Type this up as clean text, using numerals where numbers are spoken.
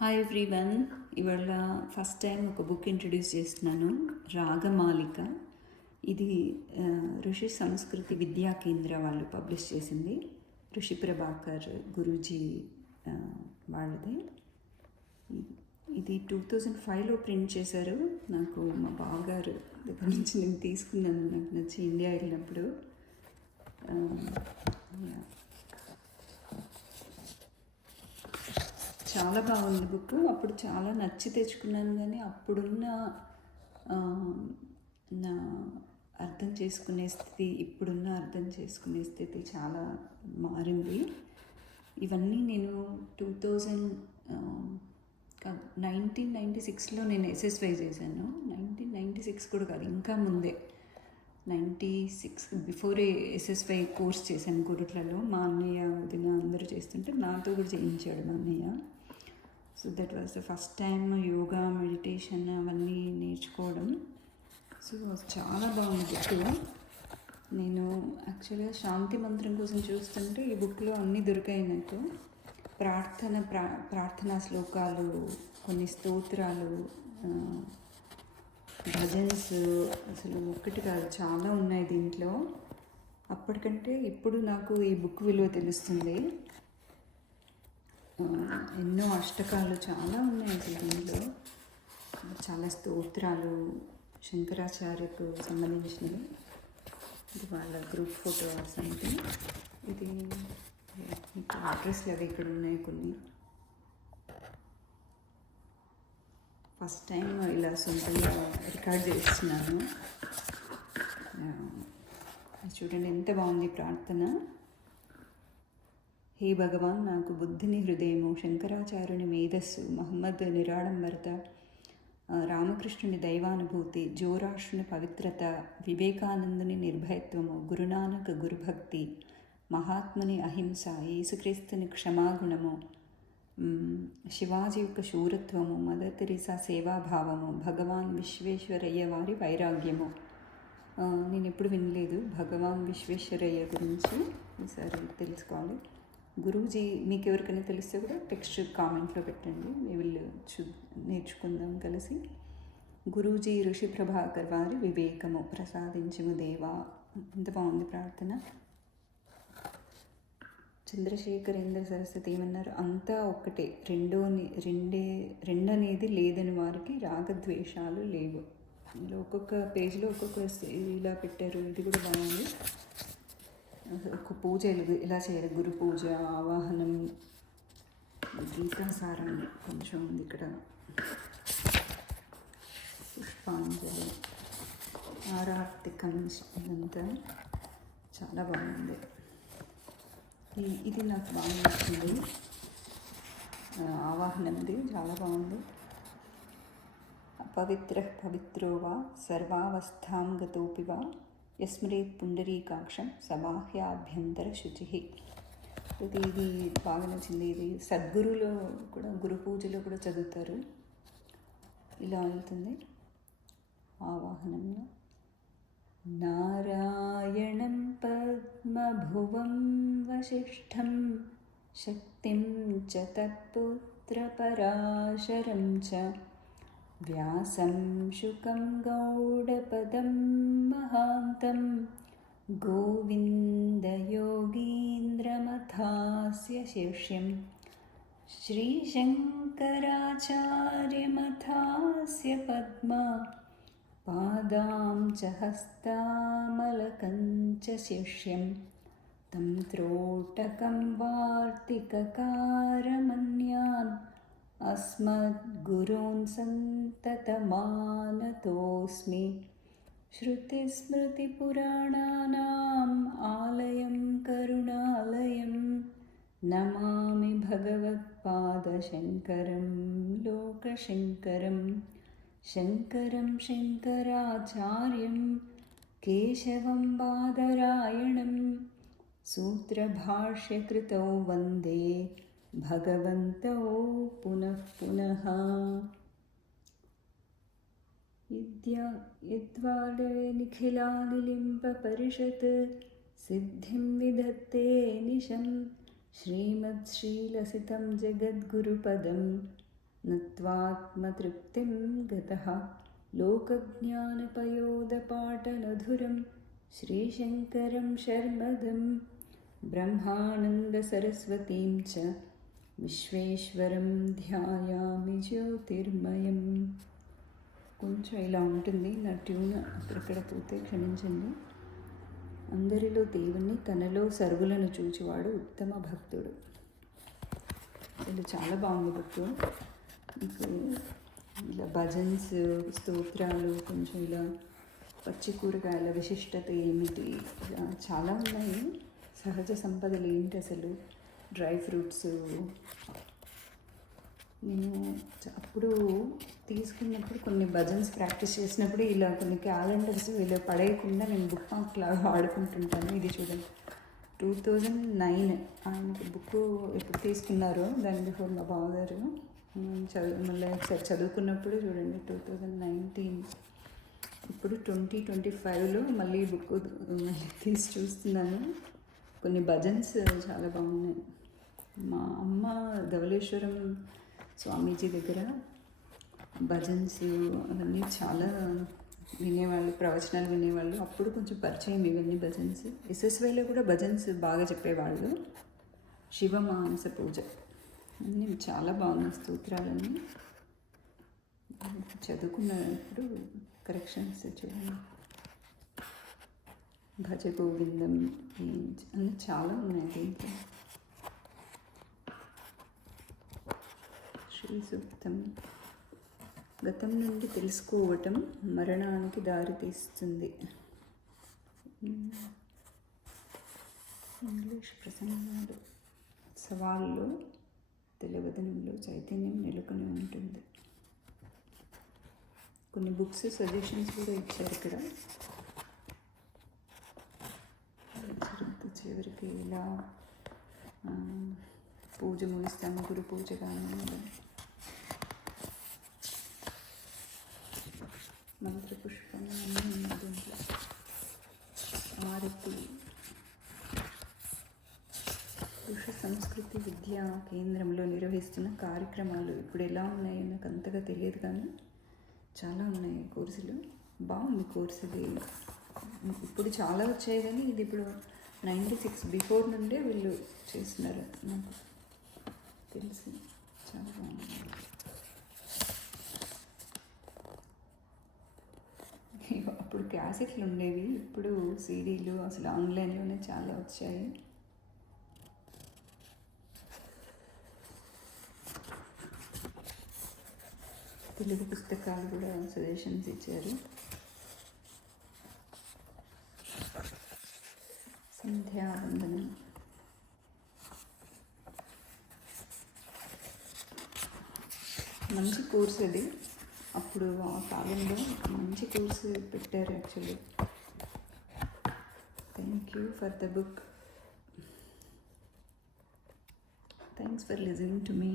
Hi everyone. ఇవాళ first time ఒక book introduce చేస్తున్నాను, రాగమాలిక. ఇది ఋషి సంస్కృతి విద్యా కేంద్ర వాళ్ళు పబ్లిష్ చేసింది. ఋషి ప్రభాకర్ గురూజీ వాళ్ళది. ఇది 2005లో ప్రింట్ చేశారు. నాకు మా బావగారు దగ్గర నుంచి నేను తీసుకున్నాను, నాకు నచ్చి ఇండియా వెళ్ళినప్పుడు. చాలా బాగుంది బుక్. అప్పుడు చాలా నచ్చి తెచ్చుకున్నాను, కానీ అప్పుడున్న నా అర్థం చేసుకునే స్థితి, ఇప్పుడున్న అర్థం చేసుకునే స్థితి చాలా మారింది. ఇవన్నీ నేను 1996లో నేను ఎస్ఎస్వై చేశాను. 1996 కూడా కాదు, ఇంకా ముందే 96 బిఫోరే ఎస్ఎస్వై కోర్స్ చేశాను గురుట్లలో. మా అన్నయ్య వదిన అందరూ చేస్తుంటే నాతో కూడా చేయించాడు మా అన్నయ్య. So that was the first time yoga, meditation అవన్నీ నేర్చుకోవడం. సో చాలా బాగుంది బుక్. నేను యాక్చువల్గా శాంతి మంత్రం కోసం చూస్తుంటే ఈ బుక్లో అన్నీ దొరికాయి నాకు. ప్రార్థనా శ్లోకాలు, కొన్ని స్తోత్రాలు, భజన్స్, అసలు ఒక్కటి కాదు చాలా ఉన్నాయి దీంట్లో. అప్పటికంటే ఇప్పుడు నాకు ఈ బుక్ విలువ తెలుస్తుంది. ఎన్నో అష్టకాలు చాలా ఉన్నాయి అసలు దీంట్లో. చాలా స్తోత్రాలు శంకరాచార్యకు సంబంధించినవి. ఇది వాళ్ళ గ్రూప్ ఫోటో సంథింగ్. ఇది అడ్రస్లు అవి ఇక్కడ ఉన్నాయి కొన్ని. ఫస్ట్ టైం ఇలా సొంతంగా రికార్డ్ చేస్తున్నాను. చూడండి ఎంత బాగుంది ప్రార్థన. హే భగవాన్, నాకు బుద్ధిని హృదయము, శంకరాచార్యుని మేధస్సు, మహమ్మద్ నిరాడంబరత, రామకృష్ణుని దైవానుభూతి, జోరాష్ట్రుని పవిత్రత, వివేకానందుని నిర్భయత్వము, గురునానక్ గురుభక్తి, మహాత్ముని అహింస, యేసుక్రీస్తుని క్షమాగుణము, శివాజీ యొక్క శూరత్వము, మదర్ తెరీసా సేవాభావము, భగవాన్ విశ్వేశ్వరయ్య వారి వైరాగ్యము. నేను ఎప్పుడు వినలేదు భగవాన్ విశ్వేశ్వరయ్య గురించి, ఈసారి తెలుసుకోవాలి. గురూజీ మీకు ఎవరికైనా తెలిస్తే కూడా టెక్స్ట్ కామెంట్లో పెట్టండి, వీళ్ళు నేర్చుకుందాం కలిసి. గురూజీ ఋషి ప్రభాకర్ వారి వివేకము ప్రసాదించుము దేవా. ఎంత బాగుంది ప్రార్థన. చంద్రశేఖరేంద్ర సరస్వతి ఏమన్నారు, అంతా ఒక్కటే, రెండనేది లేదని వారికి రాగద్వేషాలు లేవు. ఇలా ఒక్కొక్క పేజీలో ఒక్కొక్క ఇలా పెట్టారు. ఇది కూడా బాగుంది. ఒక పూజ ఎలా చేయాలి, గురు పూజ, ఆవాహనం, గీతాసారం కొంచెం ఉంది ఇక్కడ, పుష్పాంజలి, ఆరార్తికం, ఇదంతా చాలా బాగుంది. ఇది నాకు బాగా నచ్చింది. ఆవాహనంది చాలా బాగుంది. అపవిత్ర పవిత్రో వా సర్వావస్థాం గతోపి వా యస్మరేత్ పుండరీకాక్షం సబాహ్యాభ్యంతర శుచి. ఇది బాగా నచ్చింది. ఇది సద్గురులో కూడా, గురు పూజలో కూడా చదువుతారు. ఇలా వెళ్తుంది ఆవాహనంలో. నారాయణం పద్మభువం వశిష్ఠం శక్తిం చ తత్పుత్రపరాశరం చ వ్యాసం శుకం గౌడపదం మహాంతం గోవిందయోగీంద్రమథాస్య శిష్యం శ్రీశంకరాచార్యమథాస్య పద్మా పాదాం చ హస్తామలకం చ శిష్యం తం త్రోటకం వార్తికకారమన్యాన్ అస్మద్గురూన్ సంతతమానతోస్మి. శృతిస్మృతిపురాణానాం ఆలయం కరుణాలయం నమామి భగవత్పాదశంకరం లోకశంకరం. శంకరం శంకరాచార్యం కేశవం బాదరాయణం సూత్రభాష్యకృతౌ వందే భగవంతో పునః పునః. యద్వాలే నిఖిలానిలింప పరిషత్ సిద్ధిం విధత్తే నిశం శ్రీమత్శ్రీలసితం జగద్గురుపదం నత్వాత్మతృప్తిం గతః లోకజ్ఞానపయోదపాటమధురం శ్రీశంకరం శర్మదం బ్రహ్మానందసరస్వతీం చ విశ్వేశ్వరం ధ్యాయామి జ్యోతిర్మయం. కొంచెం ఇలా ఉంటుంది నా ట్యూన్, అక్కడక్కడ పోతే క్షమించండి. అందరిలో దేవుణ్ణి తనలో సర్వులను చూచివాడు ఉత్తమ భక్తుడు. అసలు చాలా బాగుంది బుక్. మీకు ఇలా భజన్స్, స్తోత్రాలు, కొంచెం ఇలా పచ్చి కూరగాయల విశిష్టత ఏమిటి, ఇలా చాలా ఉన్నాయి. సహజ సంపదలు ఏంటి అసలు, డ్రై ఫ్రూట్స్. నేను అప్పుడు తీసుకున్నప్పుడు కొన్ని భజన్స్ ప్రాక్టీస్ చేసినప్పుడు ఇలా కొన్ని క్యాలెండర్స్ ఇలా పడేయకుండా నేను బుక్ మార్క్లా వాడుకుంటుంటాను. ఇది చూడండి, 2009 ఆయనకి బుక్ ఎప్పుడు తీసుకున్నారో దాని బిఫోర్ మా బావగారు మళ్ళీ ఒకసారి చదువుకున్నప్పుడు చూడండి 2019. ఇప్పుడు 2025లో మళ్ళీ బుక్ మళ్ళీ తీసి చూస్తున్నాను. కొన్ని భజన్స్ చాలా బాగున్నాయి. మా అమ్మ ధవళేశ్వరం స్వామీజీ దగ్గర భజన్స్ అవన్నీ చాలా వినేవాళ్ళు, ప్రవచనాలు వినేవాళ్ళు. అప్పుడు కొంచెం పరిచయం ఇవన్నీ భజన్స్. ఎస్ఎస్వైలో కూడా భజన్స్ బాగా చెప్పేవాళ్ళు. శివమానస పూజ అన్నీ చాలా బాగున్నాయి. స్తోత్రాలన్నీ చదువుకున్నప్పుడు కరెక్షన్స్ చూడండి. భజ గోవిందం అన్నీ చాలా ఉన్నాయి దీంట్లో. శ్రీ సూక్తం. గతం నుండి తెలుసుకోవటం మరణానికి దారితీస్తుంది. ఇంగ్లీష్ ప్రసంగాలు. సవాళ్ళు తెలుగుదనంలో చైతన్యం నెలకొని ఉంటుంది. కొన్ని బుక్స్ సజెషన్స్ కూడా ఇచ్చారు ఇక్కడ. చివరికి ఇలా పూజ ముగిస్తాము, గురు పూజ కానీ మంత్రపుష్పం అన్నీ దీంట్లో. ఆరతి. పురుష సంస్కృతి విద్యా కేంద్రంలో నిర్వహిస్తున్న కార్యక్రమాలు ఇప్పుడు ఎలా ఉన్నాయో నాకు అంతగా తెలియదు, కానీ చాలా ఉన్నాయి కోర్సులు. బాగుంది కోర్సు ఇది. ఇప్పుడు చాలా వచ్చాయి, కానీ ఇది ఇప్పుడు 96 బిఫోర్ నుండే వీళ్ళు చేస్తున్నారు నాకు తెలిసి. చాలా బాగుంది. అప్పుడు క్యాసెట్లు ఉండేవి, ఇప్పుడు సీడీలు అసలు ఆన్లైన్లోనే చాలా వచ్చాయి. తెలుగు పుస్తకాలు కూడా సజెషన్స్ ఇచ్చారు. సంధ్యావందనం. మంచి కోర్స్ అది. అప్పుడు ఆ కాలంలో మంచి కోర్సు పెట్టారు actually. Thank you for the book. Thanks for listening to me.